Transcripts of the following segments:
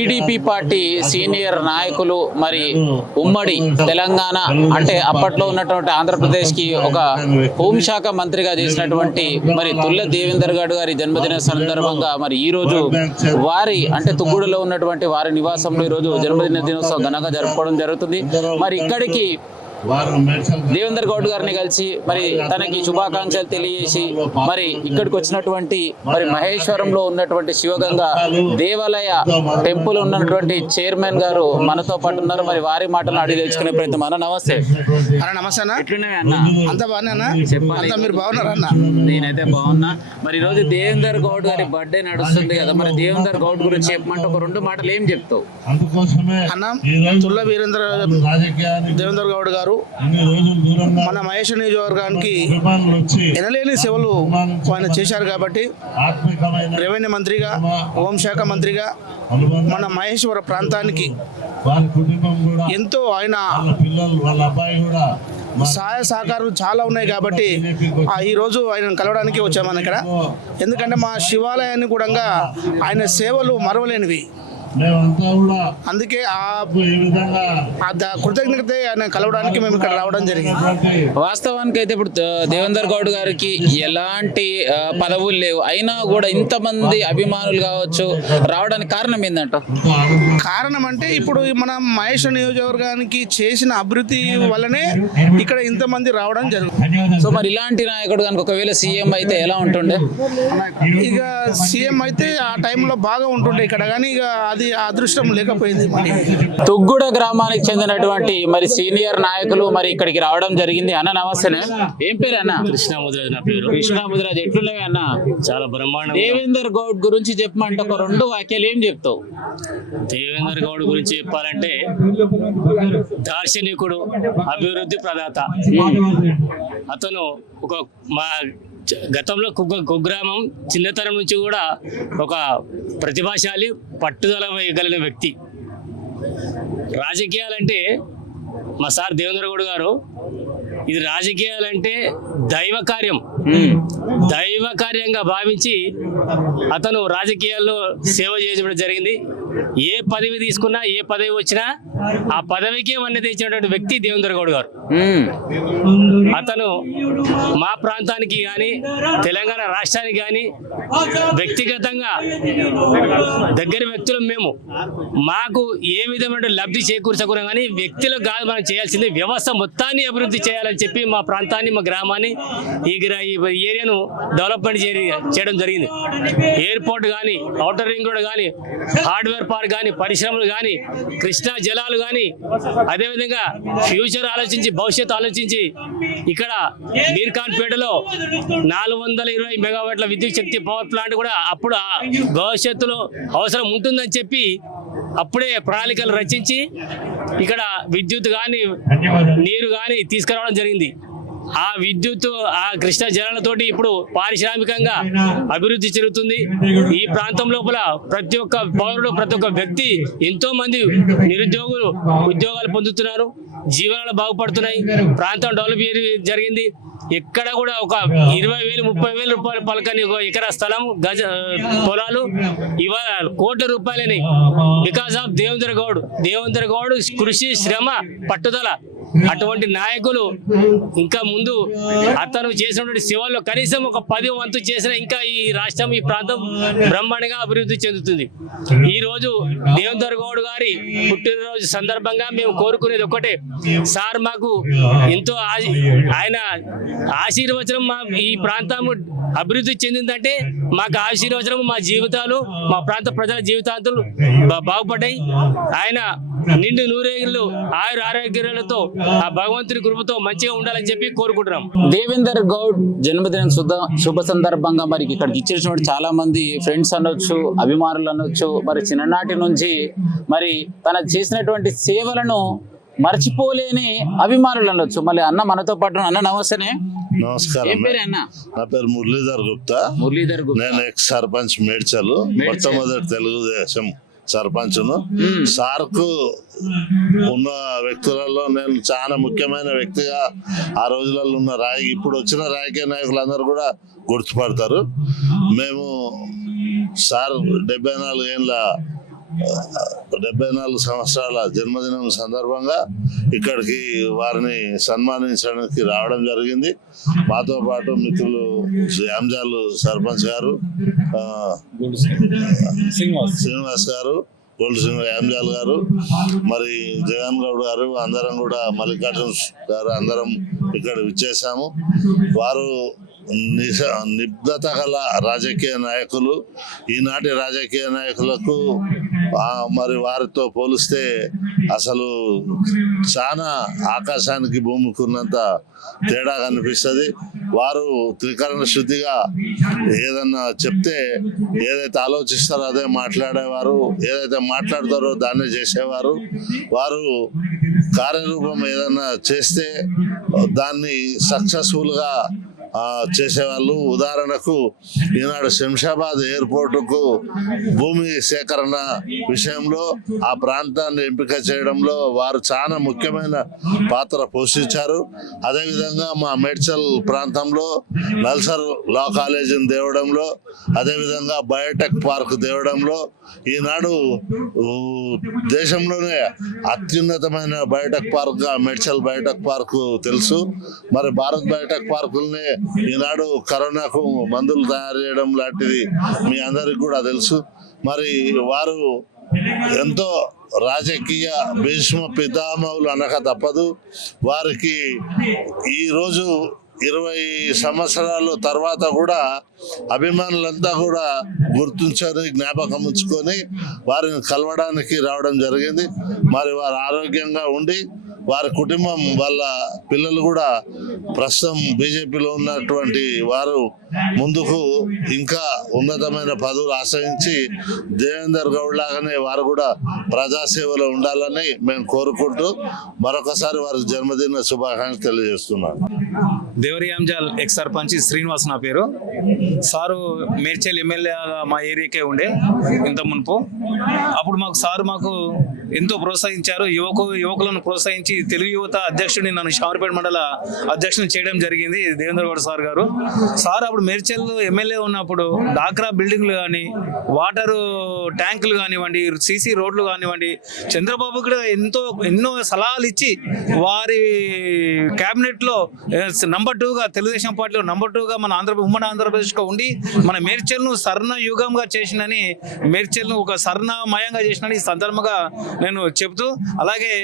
TDP party senior నాయకులు మరి ఉమ్మడి తెలంగాణ అంటే అప్పట్లో ఉన్నటువంటి ఆంధ్రప్రదేశ్ కి ఒక హోంశాఖ మంత్రిగా చేసినటువంటి మరి తుల్ల దేవేందర్ గారి జన్మదిన సందర్భంగా మరి ఈ రోజు వారి అంటే తుగ్గుడులో ఉన్నటువంటి వారి నివాసంలో ఈ రోజు జన్మదిన దినోత్సవం ఘనంగా జరుపుకోవడం జరుగుతుంది. మరి ఇక్కడికి దేవేందర్ గౌడ్ గారిని కలిసి మరి తనకి శుభాకాంక్షలు తెలియజేసి మరి ఇక్కడికి వచ్చినటువంటి మరి మహేశ్వరంలో ఉన్నటువంటి శివగంగ దేవాలయ టెంపుల్ ఉన్నటువంటి చైర్మన్ గారు మనతో పాటు ఉన్నారు. మరి వారి మాటలను అడిగి తెలుసుకునే ప్రయత్నం. అన్న నమస్తే. నమస్తే అన్న. ఎట్లున్నాయి అన్న? అంత బాగున్నా చెప్పాలి. మీరు బాగున్నారా అన్న? నేనైతే బాగున్నా. మరి ఈ రోజు దేవేందర్ గౌడ్ గారి బర్త్డే నడుస్తుంది కదా, మరి దేవేందర్ గౌడ్ గురించి చెప్పమంటే ఒక రెండు మాటలు ఏం చెప్తావు అన్న? తుల్ల దేవేందర్ గౌడ్ గారు మన మహేశ్వర నియోజకవర్గానికి ఎనలేని సేవలు ఆయన చేశారు కాబట్టి రెవెన్యూ మంత్రిగా, హోంశాఖ మంత్రిగా మన మహేశ్వర ప్రాంతానికి ఎంతో ఆయన సహాయ సహకారాలు చాలా ఉన్నాయి కాబట్టి ఈరోజు ఆయన కలవడానికి వచ్చామని ఇక్కడ. ఎందుకంటే మా శివాలయాన్ని కూడా ఆయన సేవలు మరవలేనివి. అందుకే కృతజ్ఞత ఆయన కలవడానికి మేము ఇక్కడ రావడం జరిగింది. వాస్తవానికి అయితే ఇప్పుడు దేవేందర్ గౌడ్ గారికి ఎలాంటి పదవులు లేవు, అయినా కూడా ఇంతమంది అభిమానులు కావచ్చు రావడానికి కారణం ఏంటంట? కారణం అంటే ఇప్పుడు మన మహేశ్వర నియోజకవర్గానికి చేసిన అభివృద్ధి వల్లనే ఇక్కడ ఇంతమంది రావడం జరుగుతుంది. సో మరి ఇలాంటి నాయకుడు కనుక ఒకవేళ సీఎం అయితే ఎలా ఉంటుండే? ఇక సీఎం అయితే ఆ టైంలో బాగా ఉంటుండే ఇక్కడ, కానీ ఇక అది అదృష్టం లేకపోయింది. మరి తుగ్గుడ గ్రామానికి చెందినటువంటి మరి సీనియర్ నాయకులు మరి ఇక్కడికి రావడం జరిగింది. అన్న నమస్తేనే. ఏం పేరు అన్న? కృష్ణముద్రాజ్ నా పేరు. కృష్ణముద్రాజ్. ఎట్లున్నాయి అన్న? చాలా బ్రహ్మాండం. దేవేందర్ గౌడ్ గురించి చెప్పమంటే ఒక రెండు వాక్యాలు ఏం చెప్తావు? దేవేందర్ గౌడ్ గురించి చెప్పాలంటే దార్శనికుడు, అభివృద్ధి ప్రదాత. అతను ఒక మా గతంలో కుగ్రామం చిన్నతనం నుంచి కూడా ఒక ప్రతిభాశాలి, పట్టుదల వేయగలిగిన వ్యక్తి. రాజకీయాలంటే మా సార్ దేవేందర్ గౌడ్ గారు, ఇది రాజకీయాలంటే దైవ కార్యం, దైవ కార్యంగా భావించి అతను రాజకీయాల్లో సేవ చేయడం జరిగింది. ఏ పదవి తీసుకున్నా, ఏ పదవి వచ్చినా ఆ పదవికే మన్నె ఇచ్చినటువంటి వ్యక్తి దేవేందర్ గౌడ్ గారు. అతను మా ప్రాంతానికి కానీ తెలంగాణ రాష్ట్రానికి కానీ వ్యక్తిగతంగా దగ్గర వ్యక్తులు మేము, మాకు ఏ విధమైన లబ్ధి చేకూర్చకున్నా కానీ వ్యక్తులకు కాదు మనం చేయాల్సింది, వ్యవస్థ మొత్తాన్ని అభివృద్ధి చేయాలని చెప్పి మా ప్రాంతాన్ని, మా గ్రామాన్ని, ఈ ఏరియాను డెవలప్మెంట్ చేయడం జరిగింది. ఎయిర్పోర్ట్ కానీ, ఔటర్ రింగ్ రోడ్ కానీ, హార్డ్వేర్ పార్క్ కానీ, పరిశ్రమలు కానీ, కృష్ణా జలాలు కానీ, అదేవిధంగా ఫ్యూచర్ ఆలోచించి, భవిష్యత్తు ఆలోచించి ఇక్కడ మీర్ఖాన్పేటలో 420 మెగావాట్ల విద్యుత్ శక్తి పవర్ ప్లాంట్ కూడా అప్పుడు భవిష్యత్తులో అవసరం ఉంటుందని చెప్పి అప్పుడే ప్రణాళికలు రచించి ఇక్కడ విద్యుత్ కానీ, నీరు కానీ తీసుకురావడం జరిగింది. ఆ విద్యుత్, ఆ కృష్ణా జలాలతోటి ఇప్పుడు పారిశ్రామికంగా అభివృద్ధి జరుగుతుంది. ఈ ప్రాంతం లోపల ప్రతి ఒక్క పౌరుడు, ప్రతి ఒక్క వ్యక్తి, ఎంతో మంది నిరుద్యోగులు ఉద్యోగాలు పొందుతున్నారు, జీవనాలు బాగుపడుతున్నాయి, ప్రాంతం డెవలప్ జరిగింది. ఎక్కడ కూడా ఒక 20,000, 30,000 రూపాయలు పలకని ఒక ఎకరా స్థలం, గజ పొలాలు ఇవాళ కోట్ల రూపాయలని బికాస్ ఆఫ్ దేవేందర్ గౌడ్ కృషి, శ్రమ, పట్టుదల. అటువంటి నాయకులు ఇంకా ముందు అతను చేసినటువంటి సేవల్లో కనీసం ఒక 10 వంతు చేసిన ఇంకా ఈ రాష్ట్రం, ఈ ప్రాంతం బ్రహ్మాండంగా అభివృద్ధి చెందుతుంది. ఈ రోజు దేవేందర్ గౌడ్ గారి పుట్టినరోజు సందర్భంగా మేము కోరుకునేది ఒకటే, సార్ మాకు ఎంతో ఆయన ఆశీర్వచనం, మా ఈ ప్రాంతం అభివృద్ధి చెందిందంటే మాకు ఆశీర్వచనం, మా జీవితాలు, మా ప్రాంత ప్రజల జీవితాంతులు బాగుపడ్డాయి. ఆయన నిండు నూరేళ్ళు ఆయుర ఆరోగ్యాలతో ఆ భగవంతుని కృపతో మంచిగా ఉండాలని చెప్పి కోరుకుంటున్నాం. దేవేందర్ గౌడ్ జన్మదినం శుభ సందర్భంగా మరి ఇక్కడికి ఇచ్చేసినటువంటి చాలా మంది ఫ్రెండ్స్ అనొచ్చు, అభిమానులు అనొచ్చు, మరి చిన్ననాటి నుంచి మరి తన చేసినటువంటి సేవలను మర్చిపోలేని అభిమానులు అనొచ్చు. మళ్ళీ అన్న మనతో పాటు. అన్న నమస్తేనే. నమస్కారం. ఏం పేరు అన్న? నా పేరు మురళీధర్ గుప్తా. నేను ఎక్స్ సర్పంచ్ మేడ్చల్, మొట్టమొదటి తెలుగుదేశం సర్పంచ్ను. సార్కు ఉన్న వ్యక్తులలో నేను చాలా ముఖ్యమైన వ్యక్తిగా ఆ రోజులలో ఉన్న ఇప్పుడు వచ్చిన రాజకీయ నాయకులందరూ కూడా గుర్తుపడతారు. మేము సార్ 74 ఏళ్ళ 74 సంవత్సరాల జన్మదినం సందర్భంగా ఇక్కడికి వారిని సన్మానించడానికి రావడం జరిగింది. మాతో పాటు మిత్రులు యాంజాల్ సర్పంచ్ గారు, శ్రీనివాస్ గారు, గోల్డ్ సింగ్ యాంజాల్ గారు, మరి జగన్ గౌడ్ గారు, అందరం కూడా మల్లికార్జున గారు అందరం ఇక్కడ విచ్చేసాము. వారు నిబద్ధత గల రాజకీయ నాయకులు. ఈనాటి రాజకీయ నాయకులకు మరి వారితో పోలిస్తే అసలు చాలా ఆకాశానికి భూమికి ఉన్నంత తేడా కనిపిస్తుంది. వారు త్రికరణ శుద్ధిగా ఏదన్నా చెప్తే ఏదైతే ఆలోచిస్తారో అదే మాట్లాడేవారు, ఏదైతే మాట్లాడతారో దాన్నే చేసేవారు. వారు కార్యరూపం ఏదన్నా చేస్తే దాన్ని సక్సెస్ఫుల్గా చేసేవాళ్ళు. ఉదాహరణకు ఈనాడు శంషాబాద్ ఎయిర్పోర్టుకు భూమి సేకరణ విషయంలో ఆ ప్రాంతాన్ని ఎంపిక చేయడంలో వారు చాలా ముఖ్యమైన పాత్ర పోషించారు. అదేవిధంగా మా మేడ్చల్ ప్రాంతంలో నల్సర్ లా కాలేజీని తేవడంలో, అదేవిధంగా బయోటెక్ పార్క్ తేవడంలో ఈనాడు దేశంలోనే అత్యున్నతమైన బయోటెక్ పార్క్గా మేడ్చల్ బయోటెక్ పార్క్ తెలుసు. మరి భారత్ బయోటెక్ పార్కుల్ని ఈనాడు కరోనాకు మందులు తయారు చేయడం లాంటిది మీ అందరికి కూడా తెలుసు. మరి వారు ఎంతో రాజకీయ భీష్మ పితామహులు అనక తప్పదు. వారికి ఈరోజు 20 సంవత్సరాల తర్వాత కూడా అభిమానులంతా కూడా గుర్తుంచుకొని జ్ఞాపకం ఉంచుకొని వారిని కలవడానికి రావడం జరిగింది. మరి వారు ఆరోగ్యంగా ఉండి వారి కుటుంబం వాళ్ళ పిల్లలు కూడా ప్రస్తుతం బీజేపీలో ఉన్నటువంటి వారు ముందుకు ఇంకా ఉన్నతమైన పదవులు ఆశ్రయించి దేవేందర్ గౌడ్ లాగానే వారు కూడా ప్రజాసేవలో ఉండాలని మేము కోరుకుంటూ మరొకసారి వారికి జన్మదిన శుభాకాంక్షలు తెలియజేస్తున్నాను. దేవరి యాంజాల్ ఎక్స్ సర్పంచ్ శ్రీనివాస్ నా పేరు. సారు మేడ్చల్ ఎమ్మెల్యేగా మా ఏరియాకే ఉండే ఇంత మునుపు. అప్పుడు మాకు ఎంతో ప్రోత్సహించారు. యువకులను ప్రోత్సహించి తెలుగు యువత అధ్యక్షుడిని నన్ను షామర్పేట మండల అధ్యక్షుని చేయడం జరిగింది దేవేంద్ర గౌడ్ సార్ గారు. సార్ అప్పుడు మేడ్చల్ ఎమ్మెల్యే ఉన్నప్పుడు డాక్రా బిల్డింగ్లు కానీ, వాటరు ట్యాంకులు కానివ్వండి, సీసీ రోడ్లు కానివ్వండి, చంద్రబాబు కూడా ఎన్నో సలహాలు ఇచ్చి వారి క్యాబినెట్లో నంబర్ 2గా తెలుగుదేశం పార్టీలో నంబర్ 2గా మన ఉమ్మడి ఆంధ్రప్రదేశ్గా ఉండి మన మేడ్చల్ను స్వర్ణ యుగంగా చేసినని, మేడ్చల్ను ఒక స్వర్ణమయంగా చేసినని ఈ సందర్భంగా నేను చెబుతూ, అలాగే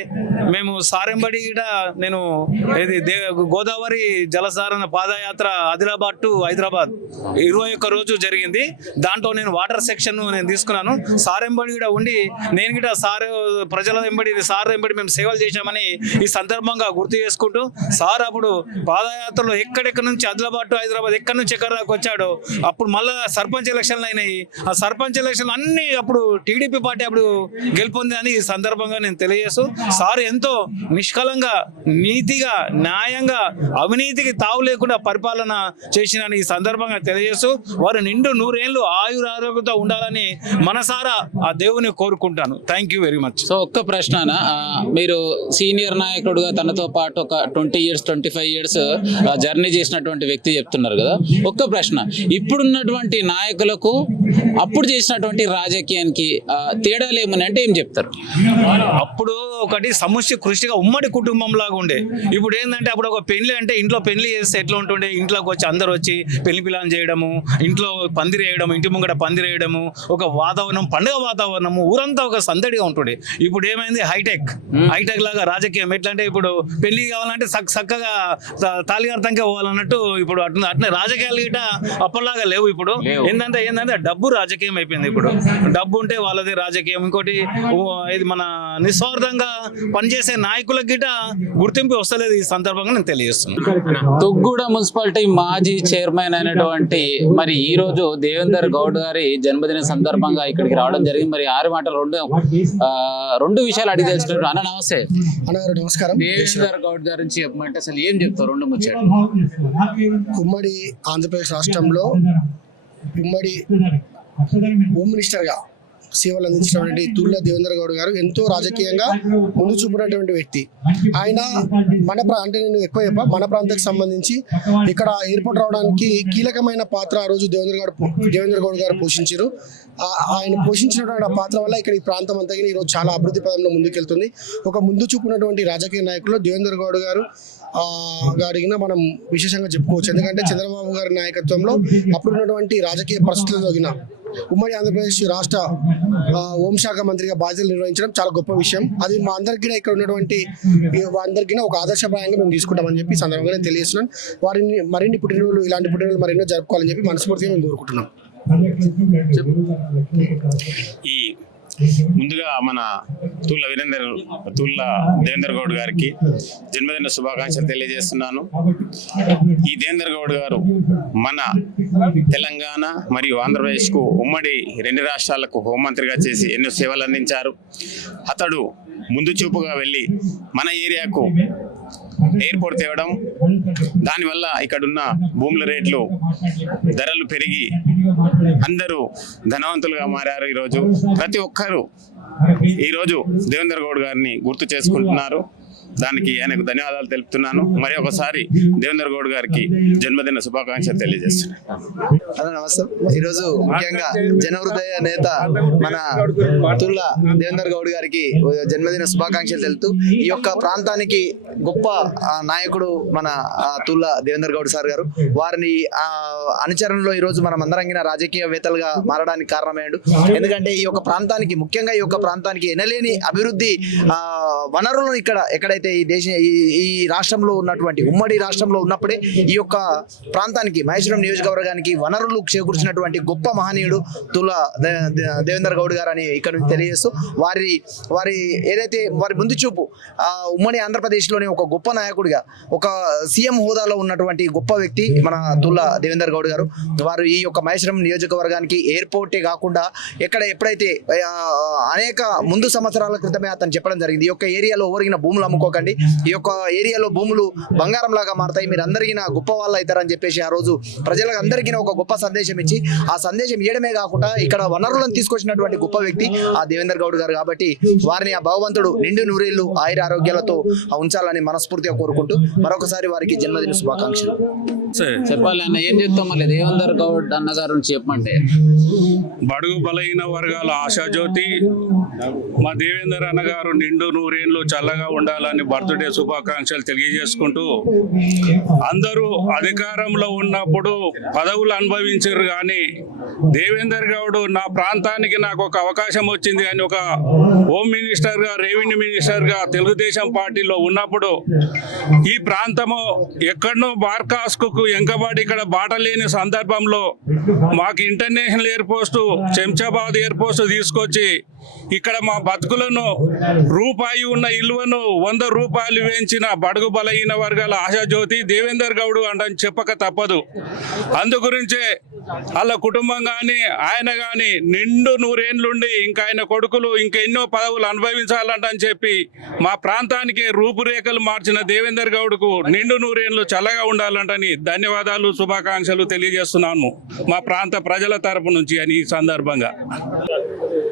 మేము సారెంబడి కూడా నేను గోదావరి జలసారణ పాదయాత్ర ఆదిలాబాద్ టు హైదరాబాద్ 21 రోజు జరిగింది. దాంట్లో నేను వాటర్ సెక్షన్ నేను తీసుకున్నాను. సారెంబడి కూడా ఉండి నేను కూడా ప్రజల వెంబడి మేము సేవలు చేశామని ఈ సందర్భంగా గుర్తు చేసుకుంటూ, సార్ అప్పుడు పాదయాత్రలో ఎక్కడెక్కడ నుంచి ఆదిలాబాద్ టు హైదరాబాద్ ఎక్కడి నుంచి ఎక్కడ దాకా వచ్చాడో అప్పుడు మళ్ళీ సర్పంచ్ ఎలక్షన్లు అయినాయి. ఆ సర్పంచ్ ఎలక్షన్లు అన్ని అప్పుడు టీడీపీ పార్టీ అప్పుడు గెలుపొంది ఈ సందర్భంగా నేను తెలియజేస్తూ, సార్ ఎంతో నిష్కలంగా, నీతిగా, న్యాయంగా, అవినీతికి తావు లేకుండా పరిపాలన చేసిన ఈ సందర్భంగా తెలియజేస్తూ వారు నిండు 100 ఏళ్ళు ఆయురారోగ్యంతో ఉండాలని మనసారా ఆ దేవుని కోరుకుంటాను. Thank you very much. So ఒక్క ప్రశ్న, మీరు సీనియర్ నాయకుడుగా తనతో పాటు ఒక 20 years 25 years జర్నీ చేసినటువంటి వ్యక్తి చెప్తున్నారు కదా, ఒక్క ప్రశ్న, ఇప్పుడున్నటువంటి నాయకులకు అప్పుడు చేసినటువంటి రాజకీయానికి తేడాలు ఏమని అంటే ఏం చెప్తారు? అప్పుడు ఒకటి సముష్టి కృషిగా ఉమ్మడి కుటుంబం లాగా ఉండే. ఇప్పుడు ఏంటంటే అప్పుడు ఒక పెళ్లి అంటే ఇంట్లో పెళ్లి చేస్తే ఎట్లా ఉంటుండే, ఇంట్లోకి వచ్చి అందరు వచ్చి పెళ్లి పిల్లని చేయడము, ఇంట్లో పందిరి వేయడం, ఇంటి ముంగట పందిరి వేయడము, ఒక వాతావరణం, పండుగ వాతావరణము, ఊరంతా ఒక సందడిగా ఉంటుండే. ఇప్పుడు ఏమైంది, హైటెక్ లాగా రాజకీయం. ఎట్లా అంటే ఇప్పుడు పెళ్లి కావాలంటే చక్కగా తాలిగార్థంగా పోవాలన్నట్టు ఇప్పుడు అట్లా రాజకీయాలు గిట అప్పటిలాగా లేవు. ఇప్పుడు ఏంటంటే డబ్బు రాజకీయం అయిపోయింది. ఇప్పుడు డబ్బు ఉంటే వాళ్ళది రాజకీయం. ఇంకోటి ఇది మన నిస్వార్థంగా పనిచేసే నాయకులకు గిట గుర్తింపు వస్తలేదు. ఈ సందర్భంగా నేను తెలియజేస్తున్నాను. తుగ్గూడ మున్సిపాలిటీ మాజీ చైర్మన్ అయినటువంటి మరి ఈ రోజు దేవేందర్ గౌడ్ గారి జన్మదిన సందర్భంగా ఇక్కడికి రావడం జరిగింది. మరి ఆరు మాటలు రెండు విషయాలు అడిగి తెలుసుకుంటారు. అన్న నమస్తే. నమస్కారం. దేవేందర్ గౌడ్ గారి నుంచి చెప్పమంటే అసలు ఏం చెప్తారు? రెండు ముచ్చట్లు. ఉమ్మడి ఆంధ్రప్రదేశ్ రాష్ట్రంలో ఉమ్మడి హోమ్ మినిస్టర్గా సేవలు అందించినటువంటి తుల్ల దేవేందర్ గౌడ్ గారు ఎంతో రాజకీయంగా ముందు చూపునటువంటి వ్యక్తి. ఆయన అంటే నేను ఎక్కువ మన ప్రాంతానికి సంబంధించి ఇక్కడ ఎయిర్పోర్ట్ రావడానికి కీలకమైన పాత్ర ఆ రోజు దేవేందర్ గౌడ్ గారు పోషించారు. ఆయన పోషించినటువంటి ఆ పాత్ర వల్ల ఇక్కడ ఈ ప్రాంతం అంతా ఈరోజు చాలా అభివృద్ధి పదంలో ముందుకెళ్తుంది. ఒక ముందు చూపున్నటువంటి రాజకీయ నాయకులు దేవేందర్ గౌడ్ గారు గారిని మనం విశేషంగా చెప్పుకోవచ్చు. ఎందుకంటే చంద్రబాబు గారి నాయకత్వంలో అప్పుడున్నటువంటి రాజకీయ పరిస్థితుల్లో ఉమ్మడి ఆంధ్రప్రదేశ్ రాష్ట్ర హోంశాఖ మంత్రిగా బాధ్యతలు నిర్వహించడం చాలా గొప్ప విషయం. అది మా అందరికీ ఇక్కడ ఉన్నటువంటి అందరికీ ఒక ఆదర్శప్రాయంగా మేము తీసుకుంటామని చెప్పి సందర్భంగా తెలియజేస్తున్నాం. వారిని మరిన్ని పుట్టినరోజులు ఇలాంటి పుట్టినరోజులు మరెన్నో జరుపుకోవాలని చెప్పి మనస్ఫూర్తిగా మేము కోరుకుంటున్నాం. ఈ ముందుగా మన తుల్ల దేవేందర్ గౌడ్ గారికి జన్మదిన శుభాకాంక్షలు తెలియజేస్తున్నాను. ఈ దేవేందర్ గౌడ్ గారు మన తెలంగాణ మరియు ఆంధ్రప్రదేశ్కు ఉమ్మడి 2 రాష్ట్రాలకు హోంమంత్రిగా చేసి ఎన్నో సేవలు అందించారు. అతడు ముందు చూపుగా వెళ్ళి మన ఏరియాకు ఎయిర్పోర్ట్ తేవడం, దానివల్ల ఇక్కడున్న భూముల రేట్లు ధరలు పెరిగి అందరూ ధనవంతులుగా మారారు. ఈరోజు ప్రతి ఒక్కరూ ఈరోజు దేవేందర్ గౌడ్ గారిని గుర్తు చేసుకుంటున్నారు. దానికి ఆయనకు ధన్యవాదాలు తెలుపుతున్నాను. మరి ఒకసారి దేవేందర్ గౌడ్ గారికి జన్మదిన శుభాకాంక్షలు తెలియజేస్తున్నాను. నమస్తే. ఈరోజు ముఖ్యంగా జనహృదయ నేత మన తుల్ల దేవేందర్ గౌడ్ గారికి జన్మదిన శుభాకాంక్షలు తెలుపుతూ ఈ యొక్క ప్రాంతానికి గొప్ప నాయకుడు మన తుల్ల దేవేందర్ గౌడ్ సార్ గారు. వారిని అనుచరణలో ఈరోజు మనం అందరం రాజకీయవేత్తలుగా మారడానికి కారణమయ్యాడు. ఎందుకంటే ఈ యొక్క ప్రాంతానికి ముఖ్యంగా ఈ యొక్క ప్రాంతానికి ఎనలేని అభివృద్ధి వనరులను ఎక్కడైతే ఈ రాష్ట్రంలో ఉన్నటువంటి ఉమ్మడి రాష్ట్రంలో ఉన్నప్పుడే ఈ యొక్క ప్రాంతానికి మహేశ్వరం నియోజకవర్గానికి వనరులు చేకూర్చినటువంటి గొప్ప మహనీయుడు తుల్ల దేవేందర్ గౌడ్ గారు అని ఇక్కడ నుంచి తెలియజేస్తూ వారి ఏదైతే వారి ముందు చూపు ఉమ్మడి ఆంధ్రప్రదేశ్లోని ఒక గొప్ప నాయకుడిగా ఒక సీఎం హోదాలో ఉన్నటువంటి గొప్ప వ్యక్తి మన తుల్ల దేవేందర్ గౌడ్ గారు. వారు ఈ యొక్క మహేశ్వరం నియోజకవర్గానికి ఎయిర్పోర్టే కాకుండా ఎప్పుడైతే అనేక ముందు సంవత్సరాల క్రితమే అతను చెప్పడం జరిగింది, ఈ యొక్క ఏరియాలో ఓరిగిన భూములు అమ్ముకోకండి, ఈ యొక్క ఏరియాలో భూములు బంగారం లాగా మారతాయి, మీరు అందరికీ గొప్ప వాళ్ళు అవుతారని చెప్పేసి ఆ రోజు ప్రజలకు అందరికీ ఒక గొప్ప సందేశం ఇచ్చి ఆ సందేశం ఇవ్వడమే కాకుండా ఇక్కడ వనరులను తీసుకొచ్చినటువంటి గొప్ప వ్యక్తి ఆ దేవేందర్ గౌడ్ గారు. కాబట్టి వారిని ఆ భగవంతుడు నిండు నూరేళ్లు ఆయుర ఆరోగ్యాలతో ఉంచాలని మనస్ఫూర్తిగా కోరుకుంటూ మరొకసారి వారికి జన్మదిన శుభాకాంక్షలు. చెప్పాలి అన్న, ఏం చెప్తాం మళ్ళీ దేవేందర్ గౌడ్ అన్నగారు చెప్పమంటే బడుగు బలహీన వర్గాల ఆశాజ్యోతి మా దేవేందర్ అన్నగారు నిండు నూరేళ్లు చల్లగా ఉండాలని బర్త్డే శుభాకాంక్షలు తెలియజేసుకుంటూ, అందరూ అధికారంలో ఉన్నప్పుడు పదవులు అనుభవించారు కానీ దేవేందర్ గౌడ్ నా ప్రాంతానికి నాకు ఒక అవకాశం వచ్చింది అని ఒక హోమ్ మినిస్టర్గా రెవెన్యూ మినిస్టర్గా తెలుగుదేశం పార్టీలో ఉన్నప్పుడు ఈ ప్రాంతము ఎక్కడనో బార్కాస్కు ఎంకబాడి ఇక్కడ బాట లేని సందర్భంలో మాకు ఇంటర్నేషనల్ ఎయిర్పోర్ట్ శంషాబాద్ ఎయిర్పోర్ట్ తీసుకొచ్చి ఇక్కడ మా బతుకులను రూపాయి ఉన్న ఇల్లువను 100 రూపాయలు వేయించిన బడుగు బలహీన వర్గాల ఆశాజ్యోతి దేవేందర్ గౌడ్ అని చెప్పక తప్పదు. అందుగురించే వాళ్ళ కుటుంబం కానీ ఆయన కానీ నిండు 100 ఏళ్ళుండి ఇంకా ఆయన కొడుకులు ఇంకా ఎన్నో పదవులు అనుభవించాలంటని చెప్పి మా ప్రాంతానికి రూపురేఖలు మార్చిన దేవేందర్ గౌడ్కు నిండు 100 ఏళ్ళు చల్లగా ఉండాలంటని ధన్యవాదాలు శుభాకాంక్షలు తెలియజేస్తున్నాను మా ప్రాంత ప్రజల తరపు నుంచి అని ఈ సందర్భంగా.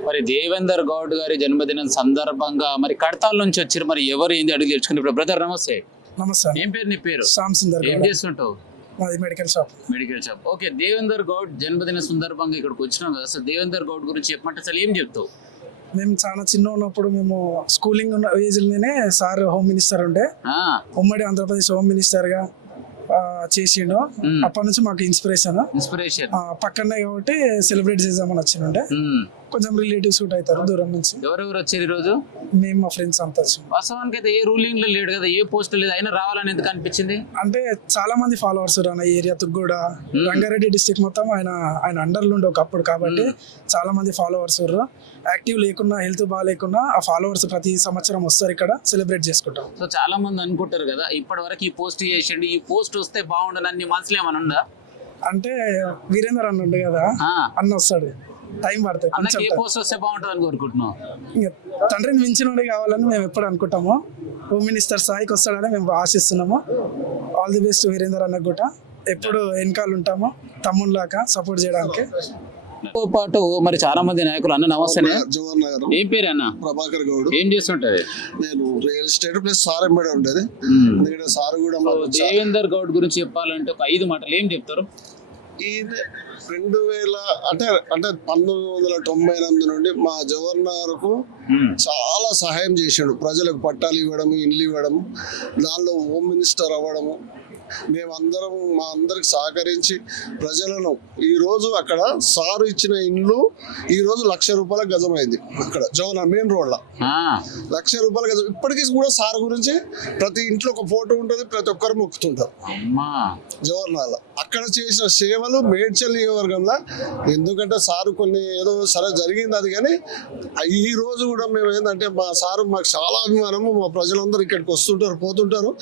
మరి దేవేందర్ గౌడ్ గారి జన్మదినం సందర్భంగా మరి కడతాల నుంచి వచ్చారు, మరి ఎవరు ఏంది అడిగి తెలుసుకుని. ఇప్పుడు బ్రదర్ నమస్తే. నమస్తే. ఏం పేరు నీ పేరు? సాంసుందర్. ఏం చేస్తుంటావు? మాది medical shop. Medical shop. Okay, Devender Goud జన్మదిన సందర్భంగా ఇక్కడికి వచ్చినాం కదా, అసలు దేవేందర్ గౌడ్ గురించి చెప్పమంటే అసలు ఏం చెప్తావు? మేము చాలా చిన్న ఉన్నప్పుడు మేము స్కూలింగ్ ఉన్న ఏజ్లోనే సార్ హోమ్ మినిస్టర్ ఉండే, ఉమ్మడి ఆంధ్రప్రదేశ్ హోమ్ మినిస్టర్గా చేసిండు. అప్పటి నుంచి మాకు ఇన్స్పిరేషన్ పక్కనే కాబట్టి సెలబ్రేట్ చేద్దామని వచ్చిండే. కొంచెం రిలేటివ్స్ కూడా అవుతారు దూరం నుంచి. ఎవరెవరు వచ్చారు ఈ రోజు? మేము మా ఫ్రెండ్స్ అంతా వచ్చాం. వాస్తవానికి అయితే ఏ రూలింగ్ లో లేడు కదా, ఏ పోస్ట్ లేదు, అయినా రావాలని ఎందుకు అనిపించింది? అంటే చాలా మంది ఫాలోవర్స్ అన్న ఏరియా కూడా రంగారెడ్డి డిస్ట్రిక్ట్ మొత్తం ఆయన అండర్లు ఉండే ఒకప్పుడు, కాబట్టి చాలా మంది ఫాలోవర్స్ యాక్టివ్ లేకున్నా హెల్త్ బాగాలేకున్నా ఆ ఫాలోవర్స్ ప్రతి సంవత్సరం వస్తారు, ఇక్కడ సెలబ్రేట్ చేసుకుంటాం. సో చాలా మంది అనుకుంటారు కదా ఇప్పటి వరకు ఈ పోస్ట్ చేసిండు, ఈ పోస్ట్ వస్తే బాగుండదు అన్ని మనసులో ఏమన్నా ఉందా? అంటే వీరేందర్ అన్న ఉండే కదా, అన్న వస్తాడు, టైం పడుతుంది. ఏ పోస్ట్ వస్తే బాగుంటుంది అని కోరుకుంటున్నాం. తండ్రిని మించినోడే కావాలని మేము ఎప్పుడు అనుకుంటాము. హోమ్ మినిస్టర్ స్థాయికి వస్తాడని మేము ఆశిస్తున్నాము. ఆల్ ది బెస్ట్ వీరేందర్ అన్న కూడా ఎప్పుడు వెనకాల ఉంటాము, తమ్ముళ్ళలాగా సపోర్ట్ చేయడానికి. తో పాటు మరి చాలా మంది నాయకులు. అన్న నమస్తే. జవహర్ నగర్ ఏం పేరు అన్న? ప్రభాకర్ గౌడ్. ఏం చేస్తుంటది? నేను రియల్ ఎస్టేట్ ప్లస్ సార్ ఎంబడి ఉండేది. ఎందుకంటే సార్ కూడా దేవేందర్ గౌడ్ గురించి చెప్పాలంటే ఒక 5 మాటలు ఏం చెప్తారు? ఈయన 2000 అంటే 1998 నుండి మా జవహర్ నగర్కు చాలా సహాయం చేశాడు. ప్రజలకు పట్టాలు ఇవ్వడం, ఇల్లు ఇవ్వడం, దానిలో హోమ్ మినిస్టర్ అవ్వడము. మేమందరం మా అందరికి సహకరించి ప్రజలను ఈరోజు అక్కడ సారు ఇచ్చిన ఇండ్లు ఈరోజు ₹1,00,000 గజం అయింది. అక్కడ జవహర్ మెయిన్ రోడ్లో ₹1,00,000 గజం. ఇప్పటికీ కూడా సార్ గురించి ప్రతి ఇంట్లో ఒక ఫోటో ఉంటుంది, ప్రతి ఒక్కరు మొక్కుతుంటారు జవహర్ నగర్లో. అక్కడ చేసిన సేవలు మేడ్చల్ నియోజకవర్గంలో, ఎందుకంటే సారు కొన్ని ఏదో సరే జరిగింది అది, కానీ ఈ రోజు కూడా మేము ఏంటంటే మా సారు మాకు చాలా అభిమానము. మా ప్రజలందరూ ఇక్కడికి వస్తుంటారు, పోతుంటారు.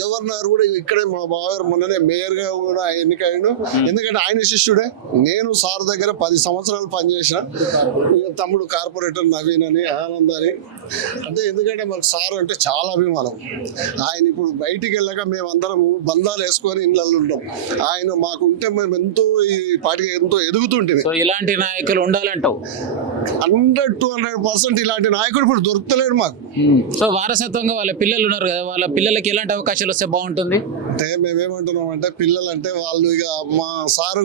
జవహర్ నగర్ కూడా ఇక్కడే మా బావగారు మొన్ననే మేయర్ గా కూడా ఎన్నికయ్యాడు. ఎందుకంటే ఆయన శిష్యుడే. నేను సార్ దగ్గర 10 సంవత్సరాలు పనిచేసిన. తమ్ముడు కార్పొరేటర్ నవీన్ అని, ఆనంద్ అని. అంటే ఎందుకంటే మాకు సార్ అంటే చాలా అభిమానం. ఆయన ఇప్పుడు బయటికి వెళ్ళాక మేమందరం బంధాలు వేసుకొని ఇళ్ళల్లో ఉంటాం. ఆయన మాకు ఉంటే మేము ఎంతో ఈ పాటికి ఎంతో ఎదుగుతుంటే. సో ఇలాంటి నాయకులు ఉండాలంటావు? 100-200% ఇలాంటి నాయకుడు ఇప్పుడు దొరుకుతలేడు మాకు. సో వారసత్వంగా వాళ్ళ పిల్లలు ఉన్నారు కదా, వాళ్ళ పిల్లలకి ఎలాంటి అవకాశాలు వస్తే బాగుంటుంది? అంటే మేమేమంటున్నాం అంటే పిల్లలు అంటే వాళ్ళు ఇక మా సారు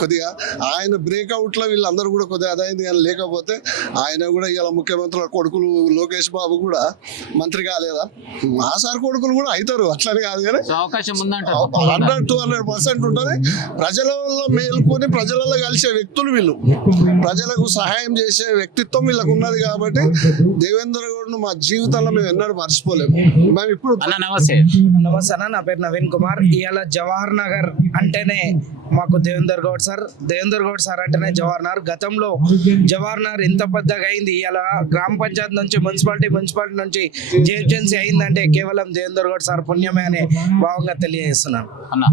కొద్దిగా ఆయన బ్రేక్అవుట్ లో వీళ్ళందరూ కూడా కొద్దిగా అదైంది, కానీ లేకపోతే ఆయన కూడా ఇలా ముఖ్యమంత్రుల కొడుకులు లోకేష్ బాబు కూడా మంత్రి కాలేదా? మా సార్ కొడుకులు కూడా అవుతారు, అట్లని కాదు, కానీ అవకాశం ఉందంట. 100-200% ఉంటుంది. ప్రజలలో మేల్కొని ప్రజలలో కలిసే వ్యక్తులు వీళ్ళు. ప్రజలకు సహాయం చేసే వ్యక్తిత్వం వీళ్ళకు ఉన్నది కాబట్టి దేవేందర్ గౌడ్ను మా జీవితంలో మేము ఎన్నడూ మర్చిపోలేము. మేము ఇప్పుడు నమస్తే. నమస్తే అన్న, నా పేరు నవీన్ కుమార్. ఇవాళ జవహర్ నగర్ అంటేనే మాకు దేవేందర్ గౌడ్ సార్. దేవేందర్ గౌడ్ సార్ అంటేనే జవహర్ నగర్. గతంలో జవహర్ నగర్ ఎంత పెద్దగా అయింది, ఇలా గ్రామ పంచాయతీ నుంచి మున్సిపాలిటీ నుంచి జిహెచ్ఎంసీ అయిందంటే కేవలం దేవేందర్ గౌడ్ సార్ పుణ్యమే అనే భావంగా తెలియజేస్తున్నాను అన్న.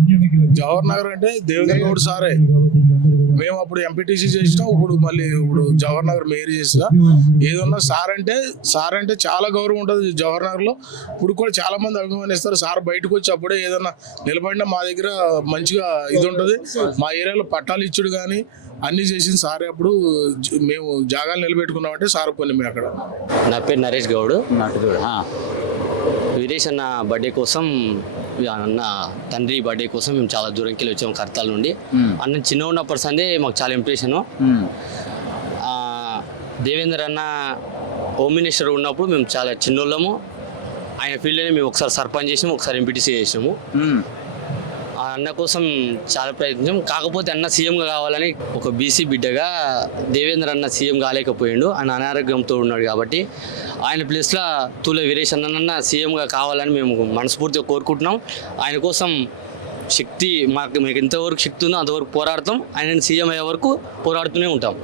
జవహర్ నగర్ అంటే దేవేందర్ గౌడ్ సారే. మేము అప్పుడు ఎంపీటీసీ చేసినాం, ఇప్పుడు జవహర్ నగర్ మేయర్ చేసినా. ఏదన్నా సార్ అంటే చాలా గౌరవం ఉంటుంది జవహర్ నగర్ లో. ఇప్పుడు కూడా చాలా మంది అభిమానిస్తారు. సార్ బయటకు వచ్చి అప్పుడే ఏదన్నా నిలబడినా మా దగ్గర మంచిగా ఇది ఉంటుంది. మా ఏరియాలో పట్టాలు ఇచ్చుడు కానీ అన్ని చేసింది సారే. అప్పుడు మేము జాగాలు నిలబెట్టుకున్నామంటే సార్ పని మేము అక్కడ. నా పేరు నరేష్ గౌడ్. వీరేష్ అన్న బర్త్డే కోసం, అన్న తండ్రి బర్త్డే కోసం మేము చాలా దూరంకి వెళ్ళి వచ్చాము కర్తాల నుండి. అన్న చిన్న ఉన్నప్పటి సందే మాకు చాలా ఇంప్రెషను. దేవేందర్ అన్న హోమ్ మినిస్టర్ ఉన్నప్పుడు మేము చాలా చిన్నోళ్ళము. ఆయన ఫీల్డ్లోనే మేము ఒకసారి సర్పంచ్ చేసాము, ఒకసారి ఎంపీటీసీ చేసాము. ఆ అన్న కోసం చాలా ప్రయత్నించాం. కాకపోతే అన్న సీఎంగా కావాలని, ఒక బీసీ బిడ్డగా దేవేంద్ర అన్న సీఎం కాలేకపోయిండు. ఆయన అనారోగ్యంతో ఉన్నాడు కాబట్టి ఆయన ప్లేస్లో తుల వీరేష్ అన్న సీఎంగా కావాలని మేము మనస్ఫూర్తిగా కోరుకుంటున్నాం. ఆయన కోసం మీకు ఎంతవరకు శక్తి ఉందో అంతవరకు పోరాడతాం. ఆయన సీఎం అయ్యే వరకు పోరాడుతూనే ఉంటాం.